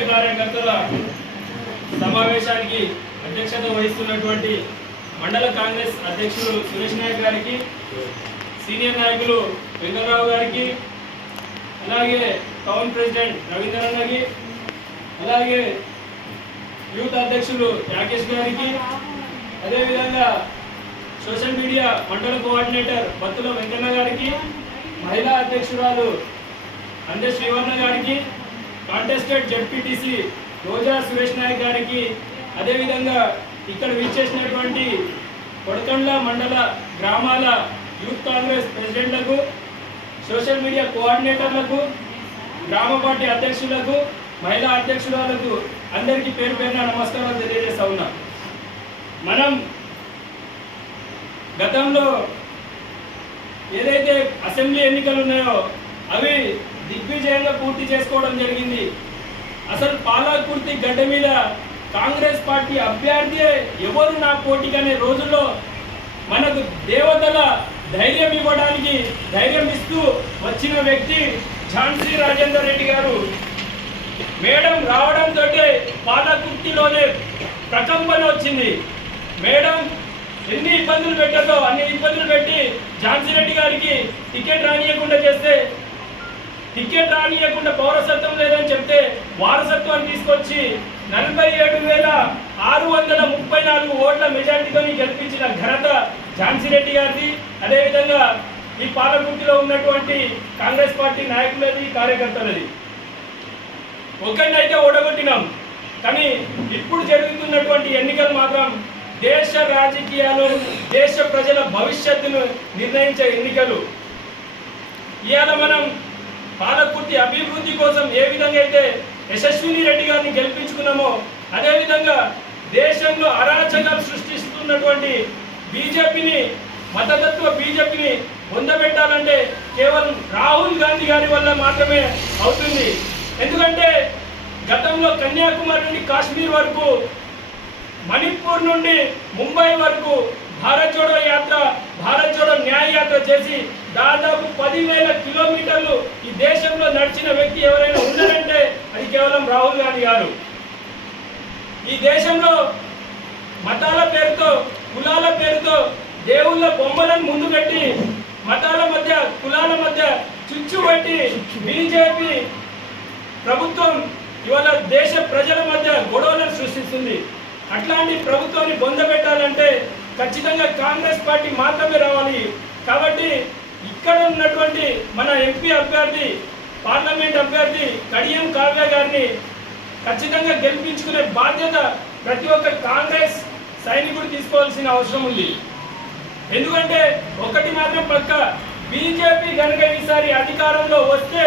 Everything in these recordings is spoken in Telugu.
ఎంపీ కార్యకర్తల సమావేశానికి అధ్యక్షత వహిస్తున్నటువంటి మండల కాంగ్రెస్ అధ్యక్షులు సురేష్ నాయక్ గారికి సీనియర్ నాయకులు వెంకటరావు గారికి అలాగే టౌన్ ప్రెసిడెంట్ రవీంద్రన్నకి అలాగే యూత్ అధ్యక్షులు రాకేష్ గారికి అదేవిధంగా సోషల్ మీడియా మండల కోఆర్డినేటర్ బత్తుల వెంకన్న గారికి మహిళా అధ్యక్షురాలు అందే శ్రీవర్ణ గారికి కాంటెస్టెడ్ జడ్పీటీసీ రోజా సురేష్ నాయక్ గారికి అదేవిధంగా ఇక్కడ విచ్చేసినటువంటి కొడకండ్ల మండల గ్రామాల యూత్ కాంగ్రెస్ ప్రెసిడెంట్లకు సోషల్ మీడియా కోఆర్డినేటర్లకు గ్రామ పార్టీ అధ్యక్షులకు మహిళా అధ్యక్షురాలకు అందరికీ పేరు పేరున నమస్కారాలు తెలియజేస్తా ఉన్నా. మనం గతంలో ఏదైతే అసెంబ్లీ ఎన్నికలు ఉన్నాయో అవి దిగ్విజయంగా పూర్తి చేసుకోవడం జరిగింది. అసలు పాలాకుర్తి గడ్డ మీద కాంగ్రెస్ పార్టీ అభ్యర్థి ఎవరు నా పోటీకి అనే రోజుల్లో మనకు దేవతల ధైర్యం ఇవ్వడానికి ధైర్యం ఇస్తూ వచ్చిన వ్యక్తి ఝాన్సీ రాజేందర్ రెడ్డి గారు. మేడం రావడంతో పాలకుర్తిలోనే ప్రకంపన వచ్చింది. మేడం ఎన్ని ఇబ్బందులు పెట్టదో అన్ని ఇబ్బందులు పెట్టి ఝాన్సీ రెడ్డి గారికి టికెట్ రానియకుండా చేస్తే టికెట్ రానియకుండా పౌరసత్వం లేదని చెప్తే వారసత్వాన్ని తీసుకొచ్చి నలభై ఏడు వేల ఆరు వందల ముప్పై నాలుగు ఓట్ల మెజార్టీతో గెలిపించిన ఘనత ఝాన్సీ రెడ్డి గారిది. అదేవిధంగా ఈ పాలకుర్తిలో ఉన్నటువంటి కాంగ్రెస్ పార్టీ నాయకులది కార్యకర్తలది. ఒకరినైతే ఓడగొట్టినాం కానీ ఇప్పుడు జరుగుతున్నటువంటి ఎన్నికలు మాత్రం దేశ రాజకీయాలు దేశ ప్రజల భవిష్యత్తును నిర్ణయించే ఎన్నికలు. ఇవాళ మనం పూర్తి అభివృద్ధి కోసం ఏ విధంగా అయితే యశస్విని రెడ్డి గారిని గెలిపించుకున్నామో అదేవిధంగా దేశంలో అరాచకాలు సృష్టిస్తున్నటువంటి బీజేపీని మతతత్వ బీజేపీని పొందబెట్టాలంటే కేవలం రాహుల్ గాంధీ గారి వల్ల మాత్రమే అవుతుంది. ఎందుకంటే గతంలో కన్యాకుమారి నుండి కాశ్మీర్ వరకు మణిపూర్ నుండి ముంబై వరకు భారత్ జోడో యాత్ర భారత్ జోడో న్యాయ యాత్ర చేసి దాదాపు పదివేల కిలోమీటర్లు ఈ దేశంలో నడిచిన వ్యక్తి ఎవరైనా ఉన్నారంటే అది కేవలం రాహుల్ గాంధీ గారు. ఈ దేశంలో మతాల పేరుతో కులాల పేరుతో దేవుళ్ళ బొమ్మలను ముందు పెట్టి మతాల మధ్య కులాల మధ్య చుచ్చు పెట్టి బీజేపీ ప్రభుత్వం ఇవాళ దేశ ప్రజల మధ్య గొడవలను సృష్టిస్తుంది. అట్లాంటి ప్రభుత్వాన్ని పొందబెట్టాలంటే ఖచ్చితంగా కాంగ్రెస్ పార్టీ మాత్రమే రావాలి. కాబట్టి ఇక్కడ ఉన్నటువంటి మన ఎంపీ అభ్యర్థి పార్లమెంట్ అభ్యర్థి కడియం కావ్య గారిని ఖచ్చితంగా గెలిపించుకునే బాధ్యత ప్రతి ఒక్క కాంగ్రెస్ సైనికుడు తీసుకోవాల్సిన అవసరం ఉంది. ఎందుకంటే ఒకటి మాత్రం పక్క బీజేపీ కనుక ఈసారి అధికారంలో వస్తే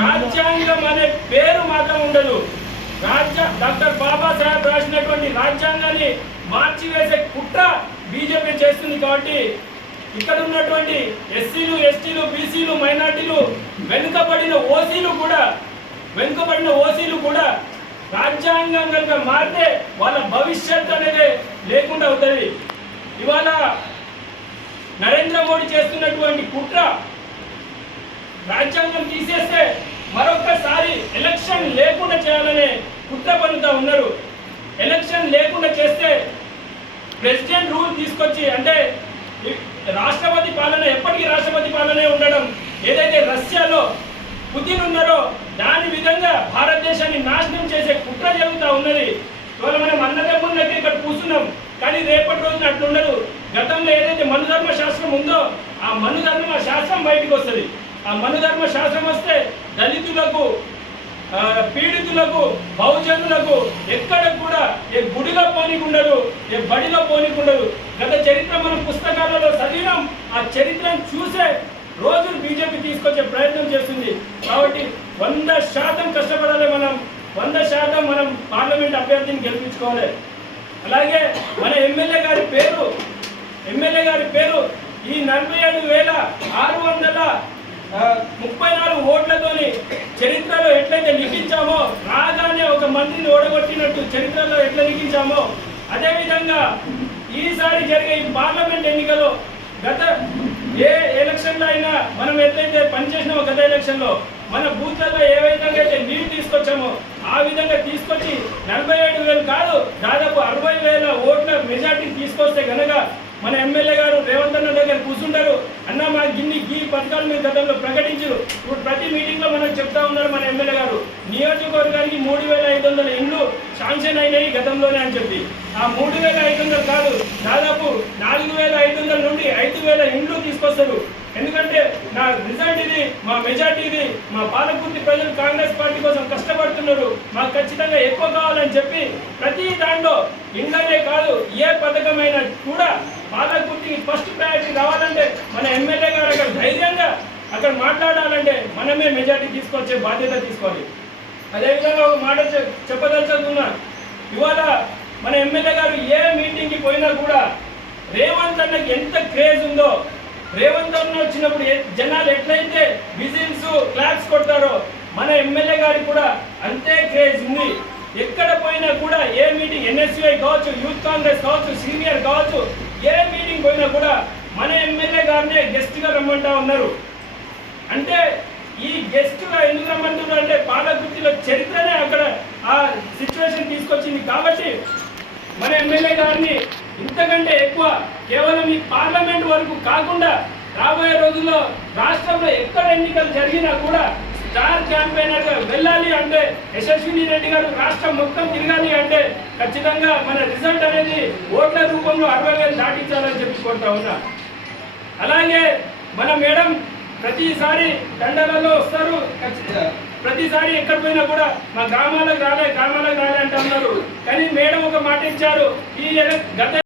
రాజ్యాంగం అనే పేరు మాత్రం ఉండదు. రాజ్య డాక్టర్ బాబాసాహెబ్ రాసినటువంటి రాజ్యాంగాన్ని మార్చివేసే కుట్ర బీజేపీ చేస్తుంది కాబట్టి ఇక్కడ ఉన్నటువంటి ఎస్సీలు ఎస్టీలు బీసీలు మైనార్టీలు వెనుకబడిన ఓసీలు కూడా వెనుకబడిన ఓసీలు కూడా రాజ్యాంగం కనుక మారితే వాళ్ళ భవిష్యత్ అనేది లేకుండా అవుతుంది. ఇవాళ నరేంద్ర మోడీ చేస్తున్నటువంటి కుట్ర రాజ్యాంగం తీసేస్తే మరొకసారి ఎలక్షన్ లేకుండా చేయాలనే కుట్ర పనుతా ఉన్నారు. ఎలక్షన్ లేకుండా చేస్తే ప్రెసిడెంట్ రూల్ తీసుకొచ్చి అంటే రాష్ట్రపతి పాలన ఎప్పటికీ రాష్ట్రపతి పాలనే ఉండడం ఏదైతే రష్యాలో పుతిన్ ఉన్నారో దాని విధంగా భారతదేశాన్ని నాశనం చేసే కుట్ర జరుగుతూ ఉన్నది. ఇవాళ మనం అన్నదమ్ములకి ఇక్కడ కూర్చున్నాం కానీ రేపటి రోజున అట్లుండదు గతంలో ఏదైతే మనుధర్మ శాస్త్రం ఉందో ఆ మనుధర్మ శాస్త్రం బయటకు వస్తుంది. ఆ మనుధర్మ శాస్త్రం వస్తే దళితులకు పీడితులకు బహుజనులకు ఎక్కడ కూడా ఏ గుడిలో పోనీకుండదు ఏ బడిలో పోనీకుండదు గత చరిత్ర మనం పుస్తకాలలో చదివినాం ఆ చరిత్రను చూసే రోజులు బీజేపీ తీసుకొచ్చే ప్రయత్నం చేస్తుంది. కాబట్టి వంద శాతం కష్టపడాలి మనం. వంద శాతం మనం పార్లమెంట్ అభ్యర్థిని గెలిపించుకోవాలి. అలాగే మన ఎమ్మెల్యే గారి పేరు ఎమ్మెల్యే గారి పేరు ఈ నలభై ఏడు వేల ఆరు వందల ముప్పై నాలుగు ఓట్లతోని చరిత్రలో ఎట్లయితే లిఖించామో రాగానే ఒక మంత్రిని ఓడగొట్టినట్టు చరిత్రలో ఎట్లా లిఖించామో అదేవిధంగా ఈసారి జరిగే ఈ పార్లమెంట్ ఎన్నికలో గత ఏ ఎలక్షన్లో అయినా మనం ఎట్లయితే పనిచేసినామో గత ఎలక్షన్లో మన బూత్లలో ఏ విధంగా అయితే నీరు తీసుకొచ్చామో ఆ విధంగా తీసుకొచ్చి నలభై ఏడు వేలు కాదు దాదాపు అరవై వేల ఓట్ల మెజార్టీ తీసుకొస్తే కనుక మన ఎమ్మెల్యే గారు రేవంత్ అన్న దగ్గర కూర్చుంటారు. అన్న మా గిన్ని గీ పథకాలు మీరు గతంలో ప్రకటించారు ఇప్పుడు ప్రతి మీటింగ్లో మనం చెప్తా ఉన్నారు మన ఎమ్మెల్యే గారు నియోజకవర్గానికి మూడు వేల ఐదు వందల ఇండ్లు శాంక్షన్ అయినాయి గతంలోనే అని చెప్పి. ఆ మూడు వేల ఐదు వందలు కాదు దాదాపు నాలుగు వేల ఐదు వందల నుండి ఐదు వేల ఇండ్లు తీసుకొస్తారు. ఎందుకంటే నా రిజల్ట్ ఇది మా మెజార్టీ ఇది మా పాలకుర్తి ప్రజలు కాంగ్రెస్ పార్టీ కోసం కష్టపడుతున్నారు. మాకు ఖచ్చితంగా ఎక్కువ కావాలని చెప్పి ప్రతి దాంట్లో ఇండ్లనే కాదు ఏ పథకమైనా కూడా పాలకుర్తికి ఫస్ట్ ప్రయారిటీ రావాలంటే మన ఎమ్మెల్యే గారు అక్కడ ధైర్యంగా అక్కడ మాట్లాడాలంటే మనమే మెజార్టీ తీసుకొచ్చే బాధ్యత తీసుకోవాలి. అదేవిధంగా ఒక మాట చెప్పదలుచుకున్నా ఇవాళ మన ఎమ్మెల్యే గారు ఏ మీటింగ్కి పోయినా కూడా రేవంత్ అన్నకి ఎంత క్రేజ్ ఉందో రేవంత్ అన్న వచ్చినప్పుడు జనాలు ఎట్లయితే విజిల్స్ క్లాప్స్ కొడతారో మన ఎమ్మెల్యే గారికి కూడా అంతే క్రేజ్ ఉంది. ఎక్కడ పోయినా కూడా ఏ మీటింగ్ ఎన్ఎస్యుఐ కావచ్చు యూత్ కాంగ్రెస్ కావచ్చు సీనియర్ కావచ్చు ఏ మీటింగ్ పోయినా కూడా మన ఎమ్మెల్యే గారినే గెస్ట్గా రమ్మంటా ఉన్నారు. అంటే ఈ గెస్ట్గా ఎందుకు రమ్మంటున్నారు అంటే పాలకుర్తిలో చరిత్రనే అక్కడ ఆ సిచ్యువేషన్ తీసుకొచ్చింది. కాబట్టి మన ఎమ్మెల్యే గారిని ఇంతకంటే ఎక్కువ కేవలం ఈ పార్లమెంట్ వరకు కాకుండా రాబోయే రోజుల్లో రాష్ట్రంలో ఎక్కడ ఎన్నికలు జరిగినా కూడా స్టార్ క్యాంపెయినర్గా వెళ్ళాలి అంటే యశస్విని రెడ్డి గారు రాష్ట్రం మొత్తం తిరగాలి అంటే ఖచ్చితంగా మన రిజల్ట్ అనేది ఓట్ల రూపంలో అరవై వేలు దాటించాలని చెప్పి కోరుతా ఉన్నా. అలాగే మన మేడం ప్రతిసారి దండలలో వస్తారు. ఖచ్చితంగా ప్రతిసారి ఎక్కడ పోయినా కూడా మా గ్రామాలకు రాలే గ్రామాలకు రాలే అంటున్నారు కానీ మేడం ఒక మాట ఇచ్చారు ఈ గత